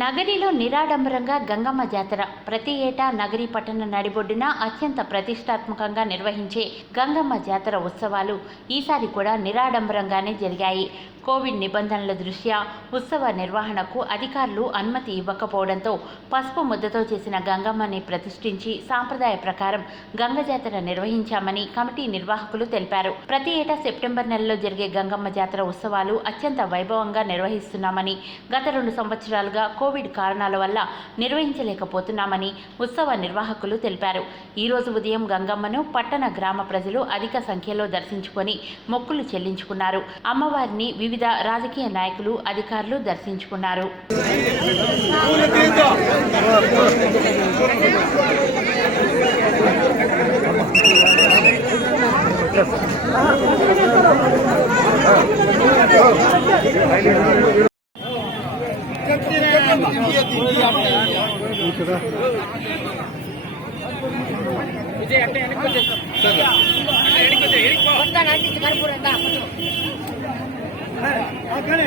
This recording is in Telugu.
నగరిలో నిరాడంబరంగా గంగమ్మ జాతర. ప్రతి ఏటా నగరి పట్టణ నడిబొడ్డున అత్యంత ప్రతిష్టాత్మకంగా నిర్వహించే గంగమ్మ జాతర ఉత్సవాలు ఈసారి కూడా నిరాడంబరంగానే జరిగాయి. కోవిడ్ నిబంధనల దృష్ట్యా ఉత్సవ నిర్వహణకు అధికారులు అనుమతి ఇవ్వకపోవడంతో పసుపు ముద్దతో చేసిన గంగమ్మని ప్రతిష్ఠించి సాంప్రదాయ ప్రకారం గంగ జాతర నిర్వహించామని కమిటీ నిర్వాహకులు తెలిపారు. ప్రతి ఏటా సెప్టెంబర్ నెలలో జరిగే గంగమ్మ జాతర ఉత్సవాలు అత్యంత వైభవంగా నిర్వహిస్తున్నామని గత రెండు సంవత్సరాలుగా కోవిడ్ కారణాల వల్ల నిర్వహించలేకపోతున్నామని ఉత్సవ నిర్వాహకులు తెలిపారు. ఈరోజు ఉదయం గంగమ్మను పట్టణ గ్రామ ప్రజలు అధిక సంఖ్యలో దర్శించుకొని మొక్కులు చెల్లించుకున్నారు. అమ్మవారిని వివిధ రాజకీయ నాయకులు అధికారులు దర్శించుకున్నారు. விஜய் அட்டை எனக்கு கொஞ்சம் எனக்கு கொஞ்சம் எனக்கு கருப்பூரம் தான் கேளு